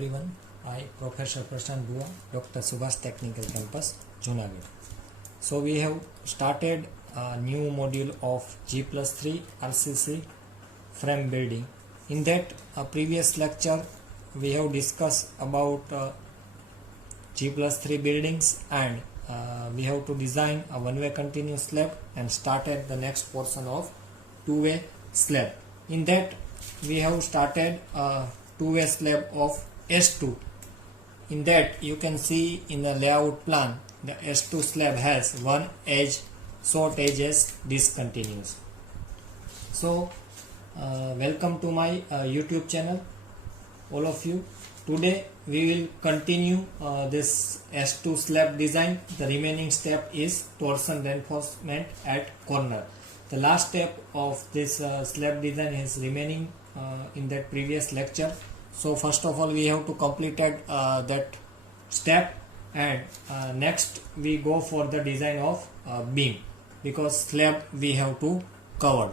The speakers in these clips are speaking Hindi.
everyone. I, Professor Prashant Bua, Dr. Subhas Technical Campus, Junagadh. So we have started a new module of G+3 RCC frame building. In that previous lecture, we have discussed about G+3 buildings and we have to design a one-way continuous slab and started the next portion of two-way slab. In that, we have started a two-way slab of S2. In that, you can see in the layout plan, the S2 slab has one edge, short edges discontinuous. So, welcome to my YouTube channel, all of you. Today we will continue this S2 slab design. The remaining step is torsion reinforcement at corner. The last step of this slab design is remaining in that previous lecture. So first of all we have to complete that step, and next we go for the design of beam, because slab we have to cover.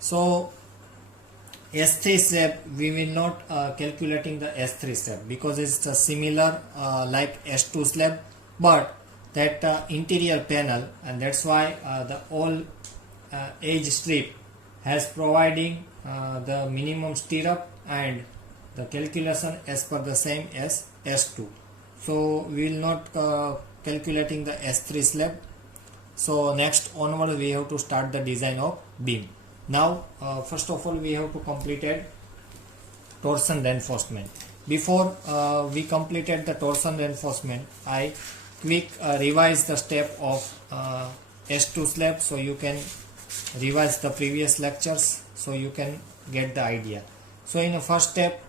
So S3 slab we will not calculating the S3 slab because it's similar like S2 slab, but that interior panel, and that's why the all edge strip has providing the minimum stirrup and the calculation as per the same as S2. So we will not calculating the S3 slab. So next onward we have to start the design of beam. Now first of all we have to completed torsion reinforcement. Before we completed the torsion reinforcement, I quick revise the step of S2 slab, so you can revise the previous lectures so you can get the idea. So in the first step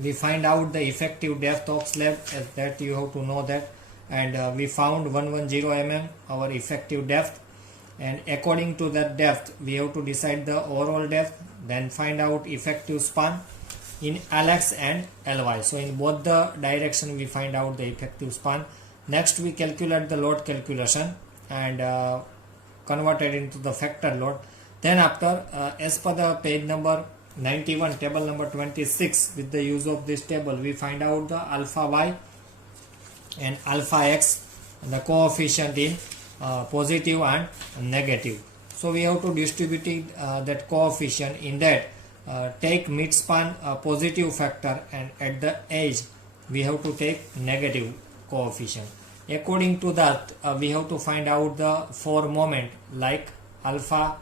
we find out the effective depth of slab, as that you have to know that, and we found 110 mm our effective depth, and according to that depth we have to decide the overall depth, then find out effective span in LX and LY. So in both the direction we find out the effective span. Next we calculate the load calculation and convert it into the factor load. Then after as per the page number 91, table number 26, with the use of this table we find out the alpha y and alpha x and the coefficient in positive and negative. So we have to distribute that coefficient. In that take mid span positive factor, and at the edge we have to take negative coefficient. According to that we have to find out the four moment like alpha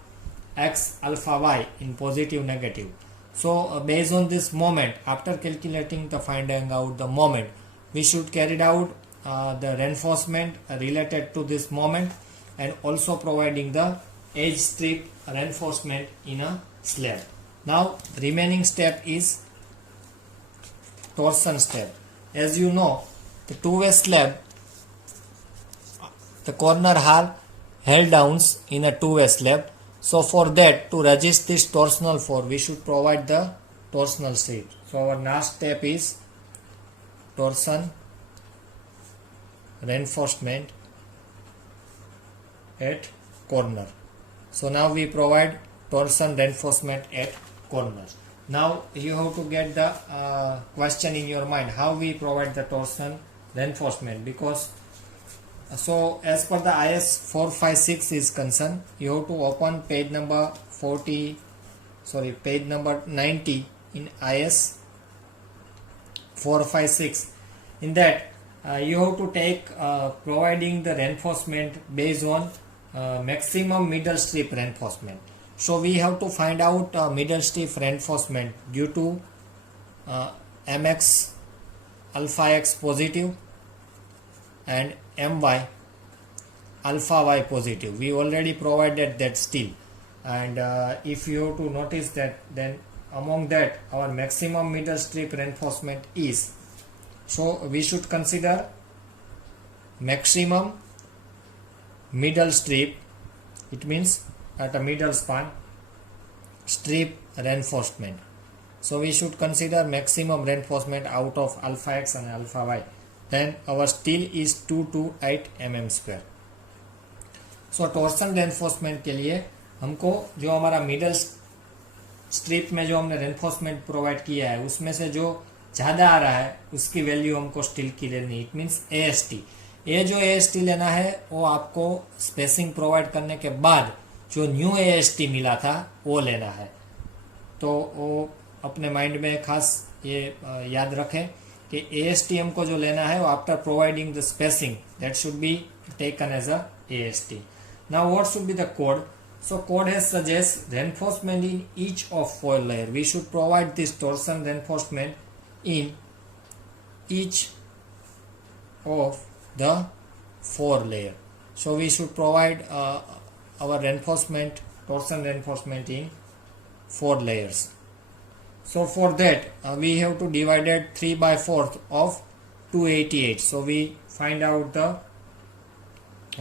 x, alpha y in positive, negative. So based on this moment, after calculating the finding out the moment, we should carry out the reinforcement related to this moment, and also providing the edge strip reinforcement in a slab. Now remaining step is torsion step. As you know, the two-way slab, the corner are held down in a two-way slab. So for that, to resist this torsional force, we should provide the torsional strip. So our last step is torsion reinforcement at corner. So now we provide torsion reinforcement at corners. Now you have to get the question in your mind, how we provide the torsion reinforcement, because so as per the IS 456 is concerned, you have to open page number 90 in IS 456. In that you have to take providing the reinforcement based on maximum middle strip reinforcement. So we have to find out middle strip reinforcement due to MX alpha x positive and my alpha y positive. We already provided that still, and if you have to notice that, then among that our maximum middle strip reinforcement is, so we should consider maximum middle strip, it means at a middle span strip reinforcement. So we should consider maximum reinforcement out of alpha x and alpha y. Then our steel is 228 mm square. So torsion reinforcement के लिए हमको जो हमारा मिडल स्ट्रिप में जो हमने रेनफोर्समेंट प्रोवाइड किया है उसमें से जो ज़्यादा आ रहा है उसकी वैल्यू हमको स्टील की लेनी, इट मीन्स AST। ये जो AST लेना है वो आपको स्पेसिंग प्रोवाइड करने के बाद जो न्यू AST मिला था वो लेना है। तो वो अपने माइंड में खास ये याद रखें कि AST हमको जो लेना है वो after providing the spacing that should be taken as a AST। Now what should be the code? So code has suggests reinforcement in each of 4 layer. We should provide this torsion reinforcement in each of the 4 layer. So we should provide our reinforcement, torsion reinforcement in 4 layers. So for that we have to divide 3 by 4 of 288. So we find out the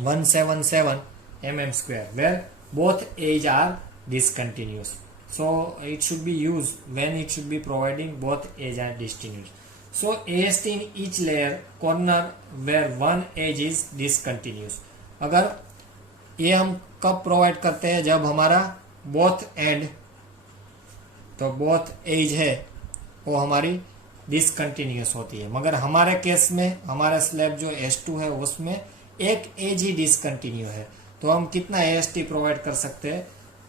177 mm square where both edge are discontinuous. So it should be used when it should be providing both edge are discontinuous. So AST in each layer corner where one edge is discontinuous. अगर ये हम कब प्रोवाइड करते हैं? जब हमारा बोथ एंड, तो बोथ एज है वो हमारी डिसकंटिन्यूस होती है। मगर हमारे केस में हमारा स्लैब जो S2 है उसमें एक एज ही डिसकंटिन्यू है, तो हम कितना AST प्रोवाइड कर सकते हैं?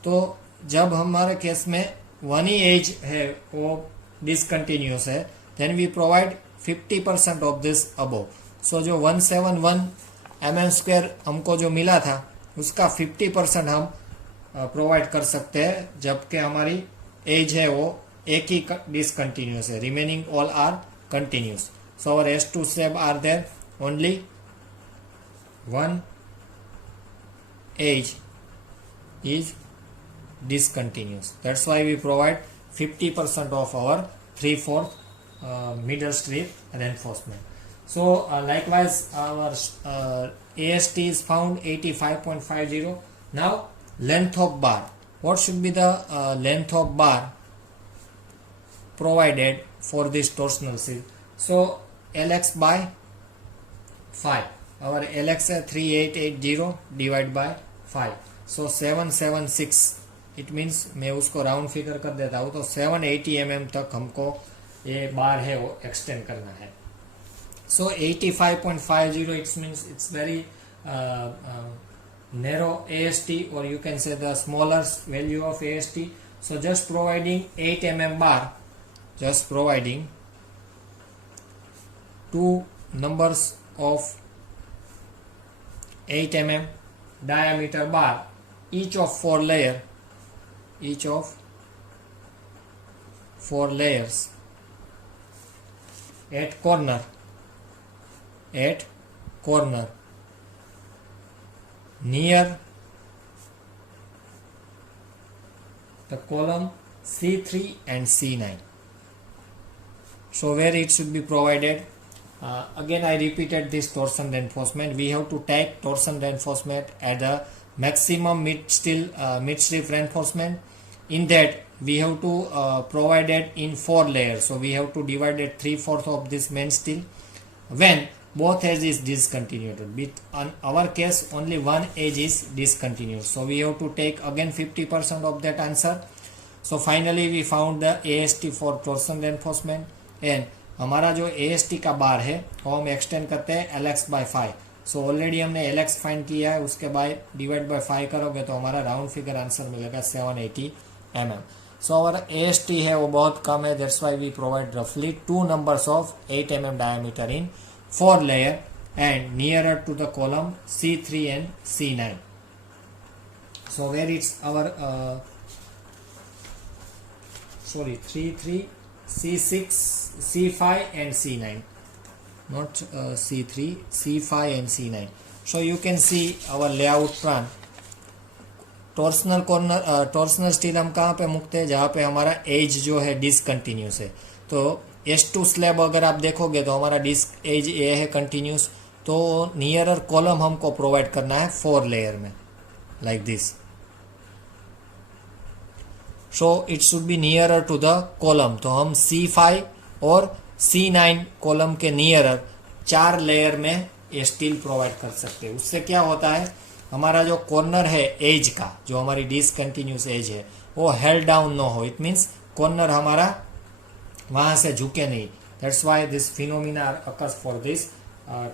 तो जब हमारे केस में वन ही एज है वो डिसकंटिन्यूस है, then we provide 50% of this above. So जो 171 mm स्क्वायर हमको जो मिला था उसका 50% हम प्रोवाइड कर सकते हैं, जबकि हमारी एज है वो एक ही डिसकंटिन्यूस है, remaining all are continuous. So our S2 slab are there only one edge is discontinuous. That's why we provide 50% of our 3/4 middle strip reinforcement. So likewise our AST is found 85.50. Now length of bar. What should be the length of bar provided for this torsional seal? So LX by 5. Our LX है 3880 divide by 5, so 776। It means मैं उसको राउंड फिगर कर देता हूँ, तो 780 mm तक हमको ये बार है वो एक्सटेंड करना है। सो 85.50 it's means it's very narrow AST, or you can say the smaller value of AST. So just providing 8 mm bar, just providing two numbers of 8 mm diameter bar, each of 4 layers at corner near the column C3 and C9. So where it should be provided? Again I repeated this torsion reinforcement. We have to take torsion reinforcement at the maximum mid strip reinforcement. In that we have to provide it in 4 layers. So we have to divide it 3/4 of this main steel when both edge is discontinued. But on our case only one edge is discontinued, so we have to take again 50% of that answer. So finally we found the AST for torsion reinforcement, and हमारा जो AST का बार है वो हम एक्सटेंड करते हैं LX by 5. सो ऑलरेडी हमने LX फाइंड किया है, उसके बाद डिवाइड बाय 5 करोगे तो हमारा राउंड फिगर आंसर मिलेगा 780 mm. सो अवर AST है वो बहुत कम है, दैट्स व्हाई वी प्रोवाइड रफली 2 numbers of 8 mm diameter in 4 layer and nearer to the column C3 and C9. So where it's our 3, C6, C5 and C9, not C3, C5 and C9. So you can see our layout plan. Torsional steel हम कहाँ पे मुकते हैं? जहाँ पे हमारा एज जो है डिसकंटिन्यूस है। तो S2 स्लैब अगर आप देखोगे तो हमारा डिस्क एज ए है कंटिन्यूस, तो नियरर कॉलम हमको प्रोवाइड करना है 4 लेयर में, like this. So it should be nearer to the column, तो हम C5 और C9 कॉलम के नियरर 4 लेयर में ये स्टील प्रोवाइड कर सकते हैं। उससे क्या होता है, हमारा जो कॉर्नर है एज का, जो हमारी डिसकंटिन्यूस एज है, वो हेल्ड डाउन न हो। इट मीन्स कॉर्नर हमारा वहां से झुके नहीं, That's why this phenomena occurs for this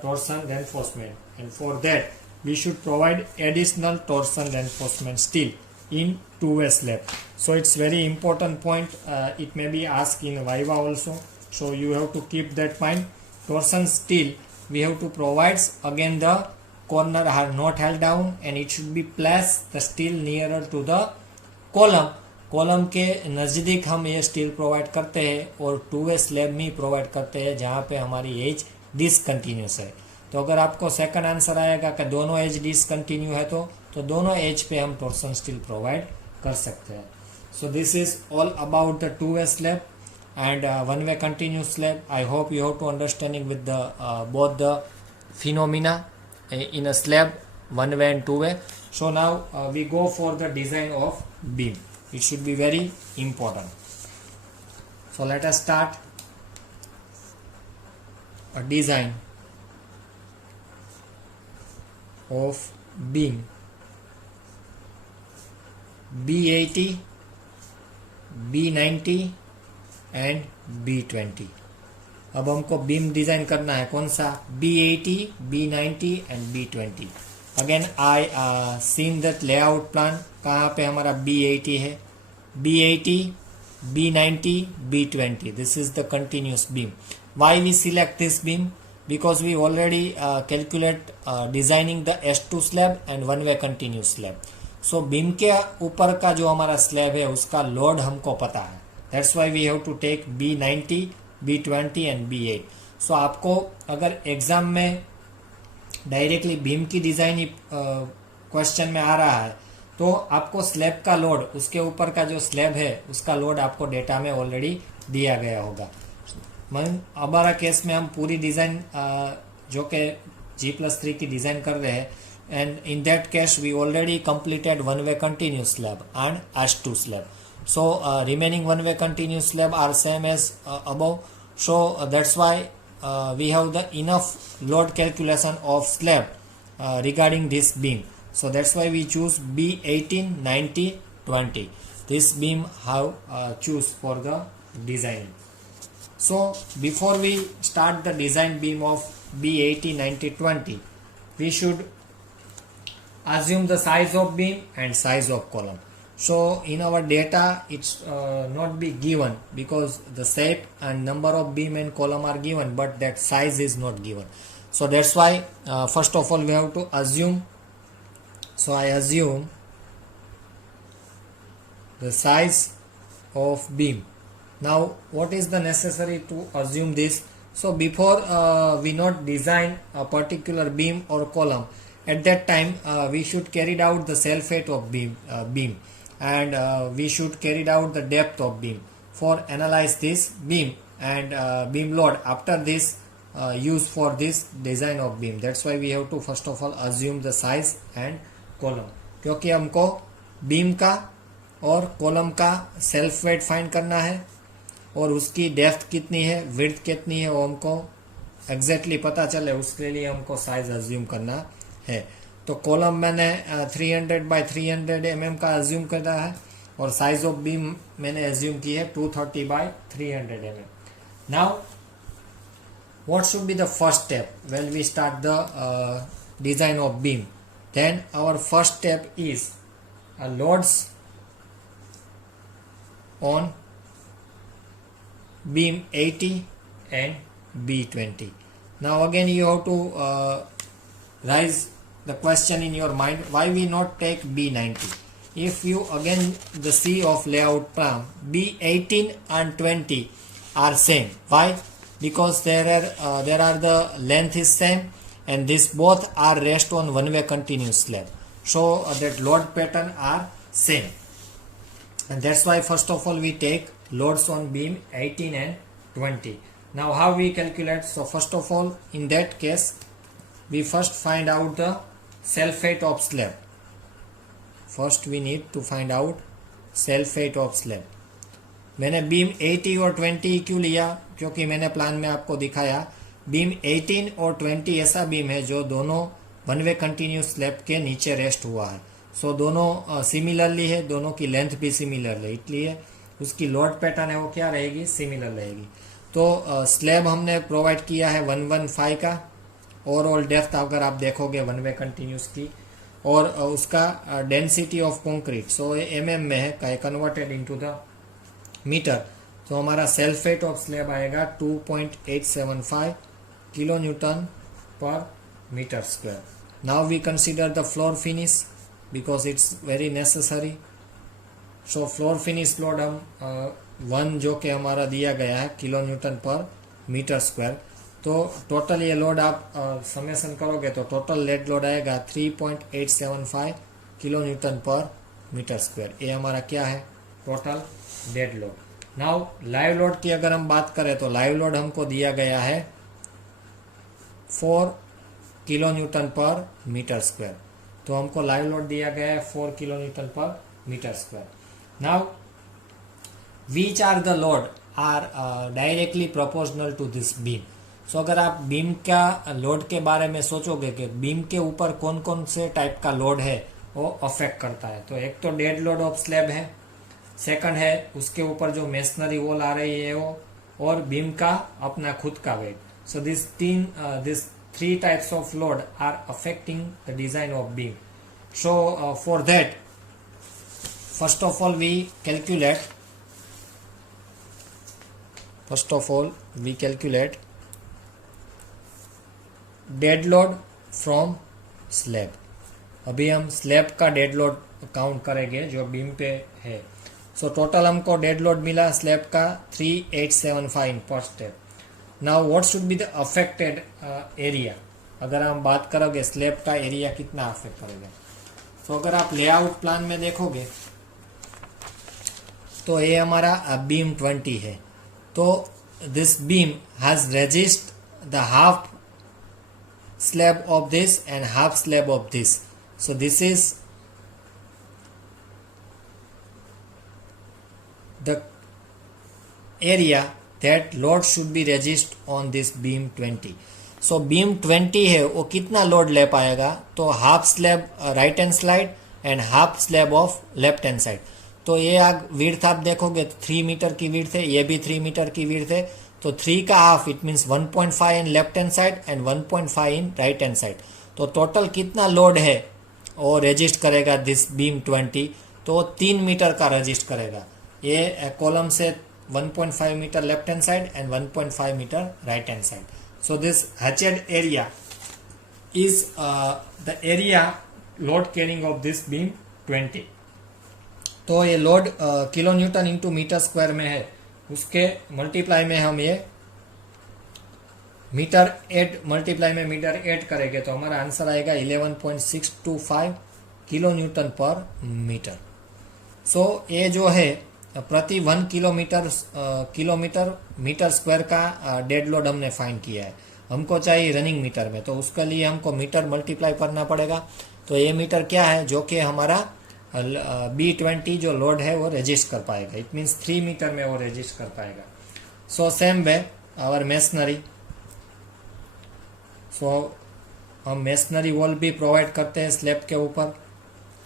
torsion reinforcement, and for that we should provide additional torsion reinforcement steel in two-way slab. So it's very important point. It may be asked in Viva also, so you have to keep that mind. Torsion steel we have to provide. Again, the corner are not held down and it should be placed the steel nearer to the column के नज़दीक हम ये स्टील प्रोवाइड करते हैं और टू वे स्लैब में प्रोवाइड करते हैं जहाँ पे हमारी एज डिसकंटिन्यूस है. तो अगर आपको सेकंड आंसर आएगा कि दोनों एज डिसकंटिन्यू है तो दोनों एज पे हम टॉर्सन स्टील प्रोवाइड कर सकते हैं. सो this is all about the two way slab and one way continuous slab. I hope you have to understanding with the both the phenomena in a slab, one way and two way. So now we go for the design of beam. It should be very important. So let us start a design of beam B80, B90 and B20. अब हमको बीम डिजाइन करना है कौन सा, B80, B90 and B20. Again I seen that layout plan. कहाँ पे हमारा B80 है, B80, B90, B20. This is the continuous beam. Why we select this beam, because we already calculate designing the S2 slab and one way continuous slab. So beam के ऊपर का जो हमारा स्लैब है उसका लोड हमको पता है. That's why we have to take B90, B20 and B8. So आपको अगर एग्जाम में डायरेक्टली बीम की डिजाइन ही क्वेश्चन में आ रहा है तो आपको स्लैब का लोड, उसके ऊपर का जो स्लैब है उसका लोड आपको डेटा में ऑलरेडी दिया गया होगा. हमारा केस में हम पूरी डिजाइन जो कि G+3 की डिजाइन कर रहे हैं, and in that case we already completed one way continuous slab and S2 slab. So remaining one way continuous slab are same as above. So that's why we have the enough load calculation of slab regarding this beam. So that's why we choose B18, 90, 20. This beam have choose for the design. So before we start the design beam of B80, 90, 20, we should assume the size of beam and size of column. So in our data it's not be given because the shape and number of beam and column are given, but that size is not given. So that's why first of all we have to assume. So I assume the size of beam. Now what is the necessary to assume this? So before we not design a particular beam or column, at that time we should carry out the self weight of beam. And we should carry out the depth of beam for analyze this beam and beam load. After this use for this design of beam. That's why we have to first of all assume the size and column, क्योंकि हमको बीम का और कॉलम का सेल्फ वेट फाइंड करना है और उसकी डेप्थ कितनी है, विड्थ कितनी है, वो हमको एग्जैक्टली पता चले, उसके लिए हमको साइज अज्यूम करना है. तो कॉलम मैंने 300 बाय 300 mm का अज्यूम करना है और साइज ऑफ बीम मैंने अज्यूम की है 230 by 300 mm. Now what should be the first step when we start the design of beam? Then our first step is loads on beam 80 and B20. Now again you have to raise the question in your mind, why we not take B90? If you again the see of layout plan, B18 and 20 are same. Why? Because there are the length is same and this both are rest on one way continuous slab. So that load pattern are same, and that's why first of all we take loads on beam 18 and 20. Now how we calculate? So first of all in that case we first find out the self weight of slab. First we need to find out self weight of slab. मैंने बीम 80 और 20 क्यों लिया? क्योंकि मैंने प्लान में आपको दिखाया बीम 18 और 20 ऐसा बीम है जो दोनों वन वे कंटिन्यूस स्लैब के नीचे रेस्ट हुआ है. सो दोनों सिमिलरली है, दोनों की लेंथ भी सिमिलर है, इसलिए उसकी लोड पैटर्न है वो क्या रहेगी, सिमिलर रहेगी. तो स्लैब हमने प्रोवाइड किया है 115 का। ओवरऑल डेप्थ अगर आप देखोगे वन वे कंटिन्यूस की, और उसका density of concrete so mm में है, कन्वर्टेड इनटू द मीटर। तो हमारा सल्फेट ऑफ स्लैब आएगा 2.875 किलो न्यूटन पर meter square. Now we consider the floor finish because it's very necessary. So floor finish load हम 1 जो कि हमारा दिया गया है किलो न्यूटन पर मीटर स्क्वायर। तो टोटल ये लोड आप समेशन करोगे तो टोटल लेट लोड आएगा 3.875 किलो न्यूटन पर मीटर स्क्वायर। ये हमारा क्या है, total dead load. Now live load की अगर हम बात करें तो लाइव लोड हमको दिया गया है 4 किलो न्यूटन पर मीटर स्क्वायर। तो हमको लाइव लोड दिया गया है 4 किलो न्यूटन पर meter square. Now which are the load are directly proportional to this beam। सो अगर आप बीम का लोड के बारे में सोचोगे कि बीम के ऊपर कौन कौन से टाइप का लोड है वो अफेक्ट करता है, तो एक तो डेड लोड ऑफ स्लैब है, सेकंड है उसके ऊपर जो मेसनरी वॉल आ रही है वो, और बीम का अपना खुद का weight. So this 3 types of load are affecting the design of beam. So for that first of all we calculate dead load from slab. अभी हम स्लैब का डेड लोड काउंट करेंगे जो बीम पे है। सो टोटल हमको डेड लोड मिला स्लैब का 3875 पर step. Now what should be the affected area. अगर हम बात करोगे स्लैब का एरिया कितना अफेक्ट करेगा, तो अगर आप लेआउट प्लान में देखोगे तो ये हमारा बीम 20 है। तो this beam has resist the half slab of this and half slab of this. So this is the area that load should be resist on this beam 20. So beam 20 है वो कितना लोड ले पाएगा, तो half slab right hand side and half slab of left hand side. तो ये आग विड्थ आप देखोगे 3 मीटर की विड्थ है, ये भी 3 मीटर की विड्थ है। तो 3 का half it means 1.5 in left hand side and 1.5 in right hand side. तो टोटल कितना लोड है वो रेजिस्ट करेगा दिस बीम 20, तो 3 मीटर का रेजिस्ट करेगा। ये कॉलम से 1.5 metre left hand side and 1.5 metre right hand side. So this hatched area is the area load carrying of this beam 20। तो ये load kilo newton into metre square में है, उसके मल्टीप्लाई में हम ये मीटर 8 मल्टीप्लाई में मीटर 8 करेंगे तो हमारा आंसर आएगा 11.625 किलो न्यूटन पर मीटर। सो ये जो है प्रति 1 किलोमीटर मीटर स्क्वायर का डेड लोड हमने फाइंड किया है। हमको चाहिए रनिंग मीटर में, तो उसके लिए हमको मीटर मल्टीप्लाई करना पड़ेगा। तो ये मीटर क्या है, जो कि हमारा B20 जो लोड है वो रेजिस्ट कर पाएगा। इट मीन्स 3 मीटर में वो रेजिस्ट कर पाएगा। So same way our masonry, so हम मेसनरी वॉल भी प्रोवाइड करते हैं स्लैब के ऊपर,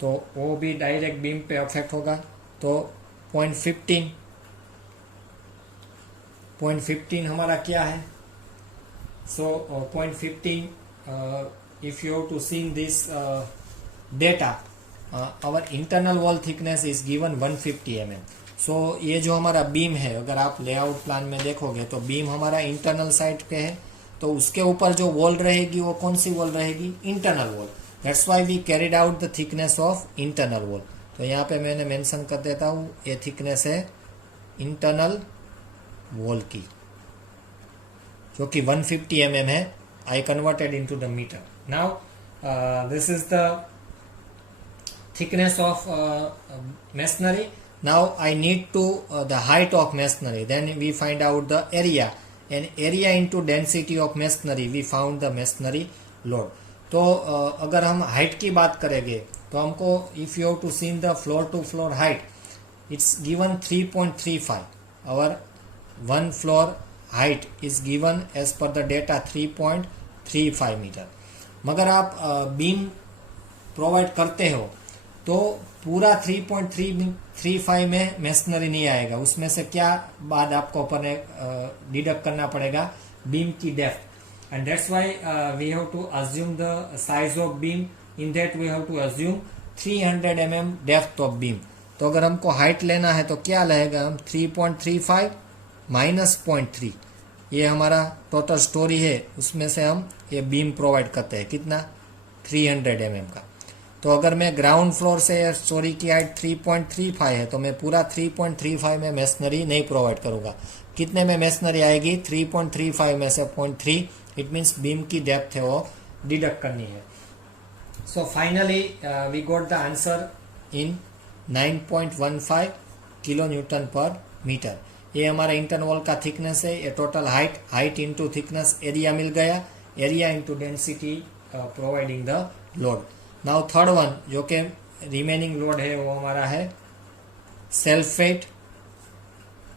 तो वो भी डायरेक्ट बीम पे अफेक्ट होगा। तो 0.15 हमारा क्या है, so 0.15 if you have to see this data our internal wall thickness is given 150 mm। So ये जो हमारा बीम है, अगर आप लेआउट प्लान में देखोगे तो बीम हमारा इंटरनल साइड पे है, तो उसके ऊपर जो वॉल रहेगी वो कौन सी वॉल रहेगी, internal wall. That's why we carried out the thickness of internal wall. तो यहाँ पे मैंने मेंशन कर देता हूँ, ये थिकनेस है इंटरनल वॉल की, जो कि 150 mm है। I converted into the meter. Now this is the thickness of masonry. Now I need to the height of masonry, then we find out the area, and area into density of masonry we found the masonry load. तो अगर हम हाइट की बात करेंगे तो हमको if you have to see the floor to floor height, it's given 3.35. our one floor height is given as per the data 3.35 meter. मगर आप बीम प्रोवाइड करते हो तो पूरा 3.335 में मेसनरी नहीं आएगा, उसमें से क्या बाद आपको डिडक्ट करना पड़ेगा, बीम की depth, and that's why we have to assume the size of beam, in that we have to assume 300 mm depth of beam. तो अगर हमको हाइट लेना है तो क्या लगेगा, हम 3.35 माइनस 0.3, ये हमारा टोटल स्टोरी है, उसमें से हम ये बीम प्रोवाइड करते हैं कितना, 300 mm का। तो अगर मैं ग्राउंड फ्लोर से स्टोरी की हाइट 3.35 है तो मैं पूरा 3.35 में मेसनरी नहीं प्रोवाइड करूंगा। कितने में मेसनरी आएगी, 3.35 में से 0.3, इट मीन्स बीम की डेप्थ है वो डिडक्ट करनी है। So finally we got the answer in 9.15 kilo newton पर मीटर। ये हमारा इंटरनल वॉल का थिकनेस है, ये total height into thickness, area मिल गया, area into density providing the load. Now third one जो कि रिमेनिंग लोड है वो हमारा है self weight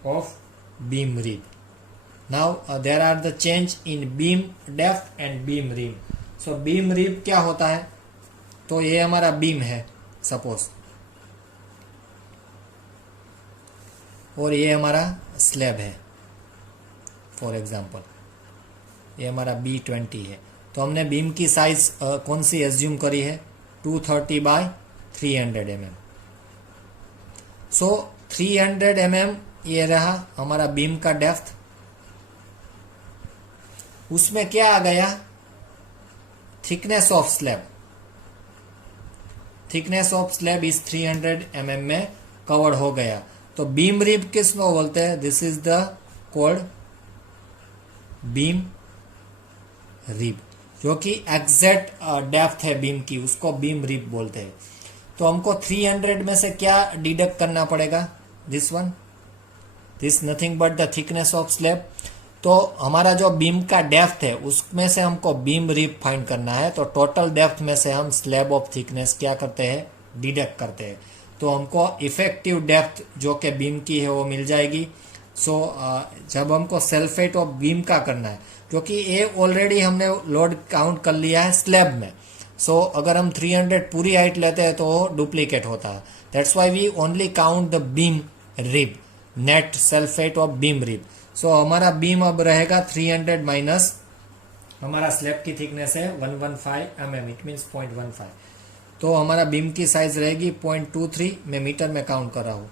of beam rib. Now there are the change in beam depth and beam rib. So beam rib क्या होता है, तो ये हमारा बीम है सपोज, और ये हमारा स्लैब है फॉर एग्जांपल, ये हमारा B20 है। तो हमने बीम की साइज कौन सी एज्यूम करी है, 230 बाय 300 mm। सो 300 mm ये रहा हमारा बीम का डेप्थ। उसमें क्या आ गया, thickness of slab, thickness of slab इस 300 mm में कवर्ड हो गया। तो बीम रिब किसको बोलते हैं, this is the cold beam rib, जो कि एग्जैक्ट डेप्थ है बीम की, उसको बीम रिब बोलते हैं। तो हमको 300 में से क्या डिडक्ट करना पड़ेगा, this one, this nothing but the thickness of slab. तो हमारा जो बीम का डेप्थ है उसमें से हमको बीम रिब फाइंड करना है, तो टोटल डेप्थ में से हम स्लैब ऑफ थिकनेस क्या करते हैं, डिडक्ट करते हैं। तो हमको इफेक्टिव डेप्थ जो कि बीम की है वो मिल जाएगी। सो जब हमको सेल्फ वेट ऑफ बीम का करना है, क्योंकि ये ऑलरेडी हमने लोड काउंट कर लिया है स्लैब में, सो अगर हम 300 पूरी हाइट लेते हैं तो वो डुप्लीकेट होता है, that's why we only count the beam rib, net self weight of beam rib. So हमारा बीम अब रहेगा 300 माइनस हमारा स्लैब की थिकनेस है 115 mm, इट मीन्स 0.15। तो हमारा बीम की साइज रहेगी 0.23, मैं मीटर में काउंट कर रहा हूँ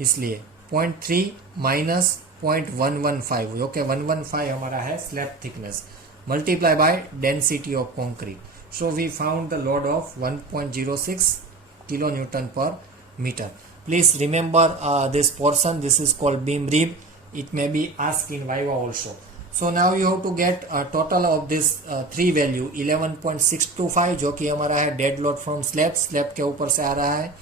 इसलिए 0.3 माइनस 0.115, जो कि 115 हमारा है slab thickness, multiply by density of concrete. So we found the load of 1.06 kilo newton पर metre. Please remember this portion, this is called beam rib, it may be asked in viva also. So now you have to get a total of this three value 11.625 जो कि हमारा है dead load from slab, slab के ऊपर से आ रहा है,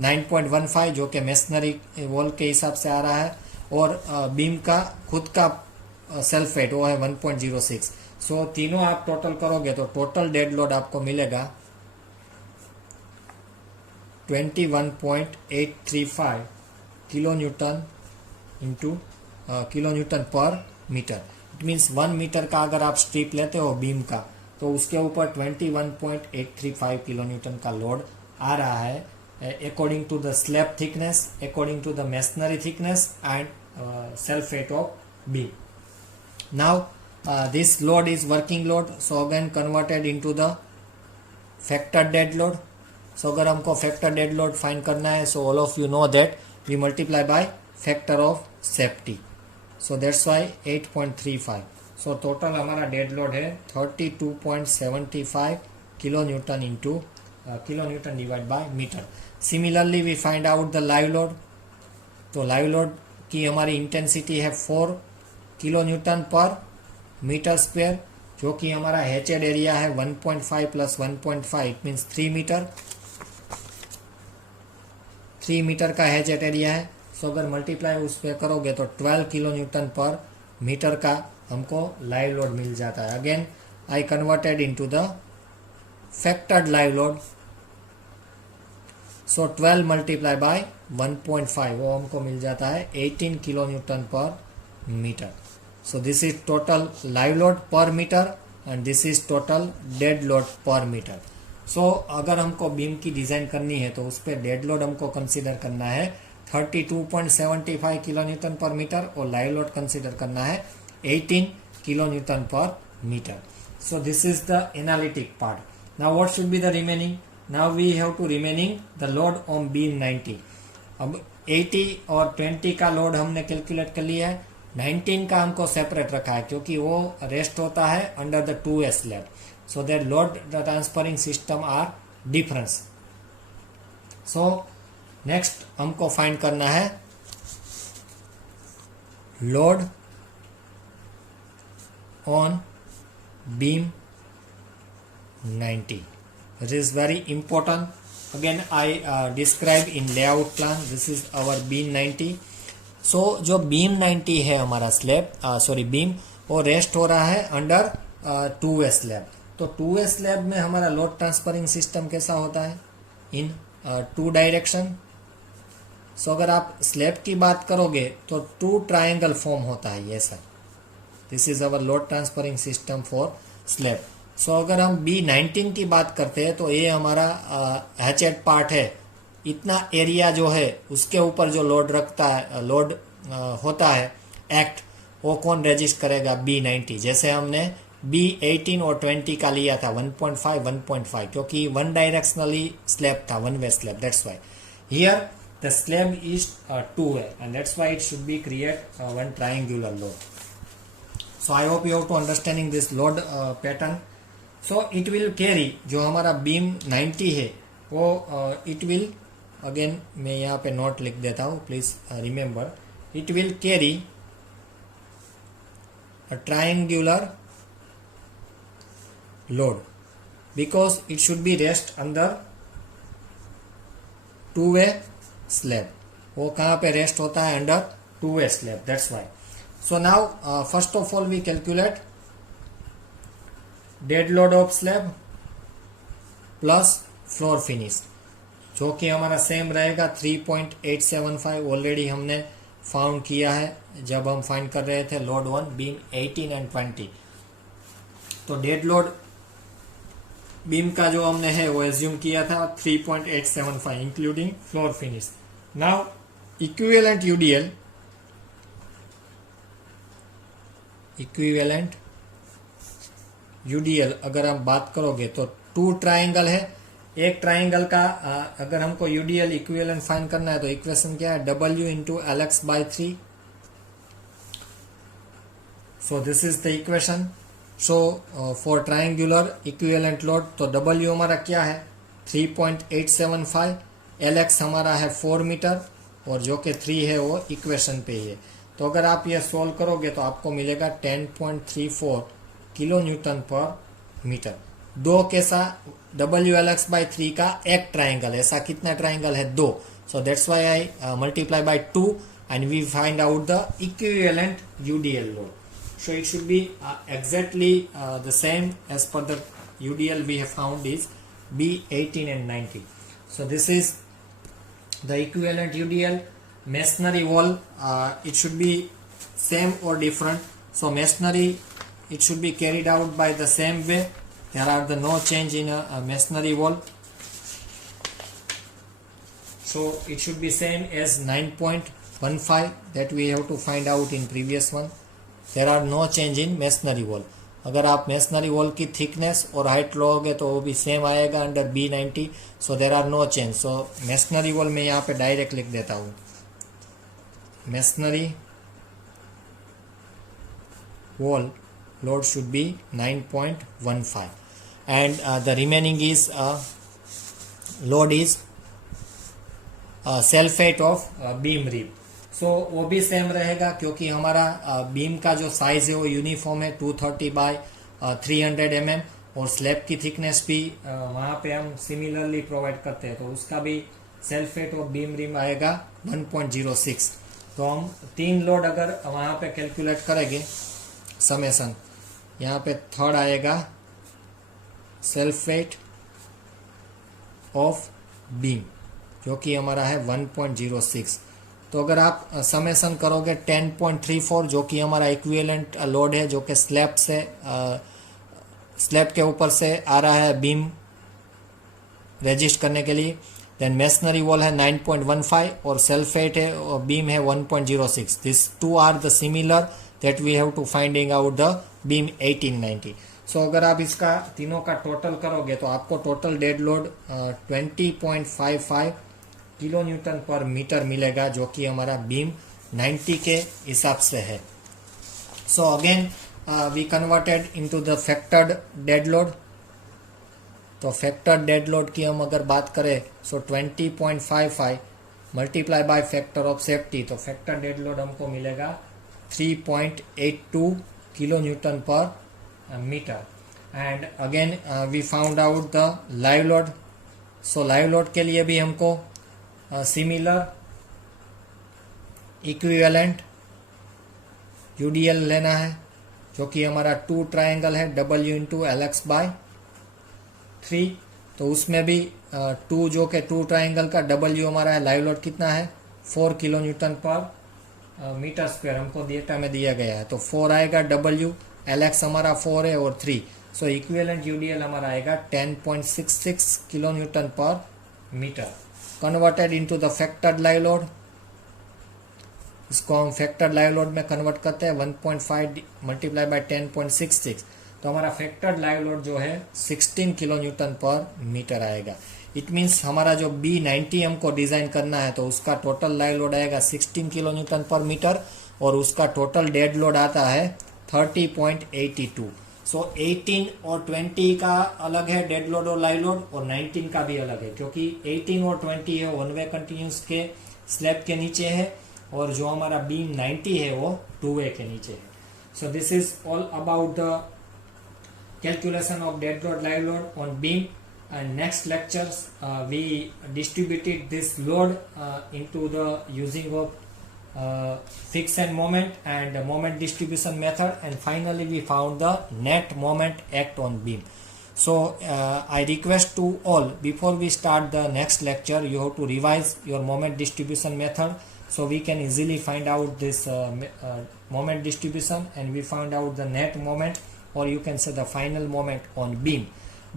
9.15 जो कि मेसनरी वॉल के हिसाब से आ रहा है, और बीम का खुद का सेल्फ वेट वो है 1.06। सो तीनों आप टोटल करोगे तो टोटल डेड लोड आपको मिलेगा 21.835 kilo newton into kilo newton पर मीटर। इट मीन्स 1 मीटर का अगर आप स्ट्रिप लेते हो बीम का, तो उसके ऊपर 21.835 किलो न्यूटन का लोड आ रहा है, according to the slab thickness, according to the masonry thickness and self weight of beam. Now this load is working load, so again converted into the factor dead load. So अगर हमको फैक्टर डेड लोड फाइंड करना है, so all of you know that we multiply by factor of safety, so that's why 8.35। So total हमारा डेड लोड है 32.75 kilo newton into kilo newton divide by meter. Similarly we find out the live load. तो लाइव लोड की हमारी इंटेंसिटी है 4 किलो न्यूटन पर मीटर स्क्वेयर, जो कि हमारा हेचेड एरिया है 1.5 plus 1.5, it means 3 meter, 3 meter का हेचेड एरिया है। सो अगर मल्टीप्लाई उस पर करोगे तो 12 किलो न्यूटन पर मीटर का हमको लाइव लोड मिल जाता है। Again I converted into the factored live load, so 12 multiply by 1.5 वो हमको मिल जाता है 18 किलो न्यूटन पर metre. So this is total live load पर metre and this is total dead load पर मीटर। सो अगर हमको बीम की डिजाइन करनी है तो उस पर डेड लोड हमको कंसीडर करना है 32.75 किलो न्यूटन पर मीटर और लाइव लोड कंसीडर करना है 18 किलो न्यूटन पर metre. So this is the analytic part. Now what should be the remaining? Now we have to remaining the load on beam 90. अब 80 और 20 का लोड हमने कैलकुलेट कर लिया है. 19 का हमको सेपरेट रखा है क्योंकि वो रेस्ट होता है under the 2A slab. So that load the transferring system are difference. So next हमको फाइंड करना है load on beam 90. It is very important. Again I describe in layout plan. This is our beam 90. So जो beam 90 है हमारा स्लैब बीम वो रेस्ट हो रहा है अंडर 2A स्लैब. तो 2A स्लैब में हमारा लोड ट्रांसफरिंग सिस्टम कैसा होता है इन 2 डायरेक्शन. सो अगर आप स्लैब की बात करोगे तो 2 ट्रायंगल फॉर्म होता है ये sir. This is our load transferring system for slab. So अगर हम B19 की बात करते हैं तो ये हमारा हैचेड पार्ट है. इतना एरिया जो है उसके ऊपर जो लोड रखता है लोड होता है एक्ट वो कौन रजिस्ट करेगा B90. जैसे हमने B18 और 20 का लिया था 1.5 क्योंकि वन डायरेक्शनली स्लैब था one way slab. That's why here the slab is 2A and that's why it should be create one triangular load. So I hope you have to understanding this load pattern. So it will carry जो हमारा beam 90 है वो it will again मैं यहाँ पे नोट लिख देता हूँ please remember it will carry a triangular load because it should be rest under 2A slab. वो कहाँ पे रेस्ट होता है under 2A slab. That's why. So now first of all we calculate dead load of slab plus floor finish जो कि हमारा सेम रहेगा 3.875. ऑलरेडी हमने फाउंड किया है जब हम फाइंड कर रहे थे लोड 1 बीम 18 एंड 20. तो डेड लोड बीम का जो हमने है वो एज्यूम किया था 3.875 including floor finish. Now equivalent UDL अगर हम बात करोगे तो 2 ट्राइंगल है. एक ट्राइंगल का अगर हमको यूडीएल इक्विवेलेंट फाइंड करना है तो इक्वेशन क्या है W into LX by 3. So this is the equation. So for triangular equivalent load तो W हमारा क्या है 3.875. LX हमारा है 4 मीटर और जो कि 3 है वो इक्वेशन पे ही है. तो अगर आप ये सोल्व करोगे तो आपको मिलेगा 10.34 किलो न्यूटन पर मीटर. दो कैसा WLX बाई 3 का एक ट्राइंगल. ऐसा कितना ट्राइंगल है 2. So that's why I multiply by 2 and we find out the equivalent UDL load. So it should be exactly the same as per the UDL we have found is B18 and 90. So this is the equivalent UDL. Masonry wall it should be same or different. So masonry it should be carried out by the same way. There are the no change in a masonry wall. So it should be same as 9.15 that we have to find out in previous one. There are no change in masonry wall. अगर आप मेसनरी वॉल की थिकनेस और हाइट लोगे तो वो भी सेम आएगा under B90. So there are no change. So masonry wall में यहाँ पे डायरेक्ट लिख देता हूँ masonry wall load should be 9.15 and the remaining is load is self-weight of beam rib. सो वो भी सेम रहेगा क्योंकि हमारा बीम का जो साइज है वो यूनिफॉर्म है 230 बाय 300 mm और स्लैब की थिकनेस भी वहाँ पे हम सिमिलरली प्रोवाइड करते हैं. तो उसका भी सेल्फ वेट ऑफ बीम रिम आएगा 1.06. तो हम 3 लोड अगर वहाँ पे कैलकुलेट करेंगे समेसन यहाँ पे थर्ड आएगा सेल्फ वेट ऑफ बीम जो कि हमारा है 1.06. तो अगर आप समेसन करोगे 10.34 जो कि हमारा इक्विवेलेंट लोड है जो कि स्लैब के ऊपर से आ रहा है बीम रेजिस्ट करने के लिए। देन मेसनरी वॉल है 9.15 और सल्फेट है और बीम है 1.06। This two are the similar that we have to finding out the beam 1890। सो अगर आप इसका तीनों का टोटल करोगे तो आपको total dead load 20.55 kilo newton पर मीटर मिलेगा, जो कि हमारा बीम 90 के हिसाब से है। So again we converted into the factored dead load. तो फैक्टर्ड डेड लोड की हम अगर बात करें so 20.55 multiply by factor of safety, तो फैक्टर डेड लोड हमको मिलेगा 3.82 किलो न्यूटन पर metre. And again we found out the live load. So live load के लिए भी हमको सिमिलर इक्विवेलेंट यूडीएल लेना है, जो कि हमारा 2 ट्रायंगल है W इंटू LX बाय 3। तो उसमें भी 2 जो के 2 ट्रायंगल का W हमारा है, लाइव लोड कितना है 4 किलो न्यूटन पर मीटर स्क्वायर हमको डेटा में दिया गया है। तो 4 आएगा W, LX हमारा 4 है और 3। सो इक्विवेलेंट यूडीएल हमारा आएगा 10.66 किलो न्यूटन पर meter. Converted into the factored live load, इसको हम फैक्टर्ड लाइव लोड में कन्वर्ट करते हैं 1.5 मल्टीप्लाई बाय 10.66। तो हमारा फैक्टर्ड लाइव लोड जो है 16 किलो न्यूटन पर मीटर आएगा। इट मीन्स हमारा जो B90 हमको डिजाइन करना है तो उसका टोटल लाइव लोड आएगा 16 किलो न्यूटन पर मीटर और उसका टोटल डेड लोड आता है 30.82। सो 18 और 20 का अलग है डेड लोड और लाइव लोड, और 19 का भी अलग है, क्योंकि 18 और 20 है वन वे कंटिन्यूस के स्लैब के नीचे है और जो हमारा बीम 90 है वो 2 वे के नीचे है। सो this is all about the calculation of dead load live load on beam, and next lectures we distributed this load into the using of fix and moment and moment distribution method, and finally we found the net moment act on beam. So I request to all, before we start the next lecture, you have to revise your moment distribution method so we can easily find out this moment distribution, and we found out the net moment, or you can say the final moment on beam.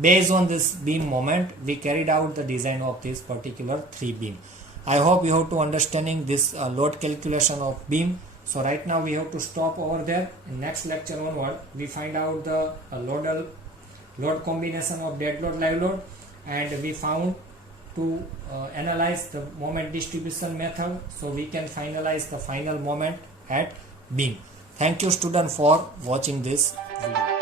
Based on this beam moment, we carried out the design of this particular 3 beam. I hope you have to understanding this load calculation of beam. So right now we have to stop over there. In next lecture onward, we find out the load combination of dead load live load, and we found to analyze the moment distribution method so we can finalize the final moment at beam. Thank you student for watching this video.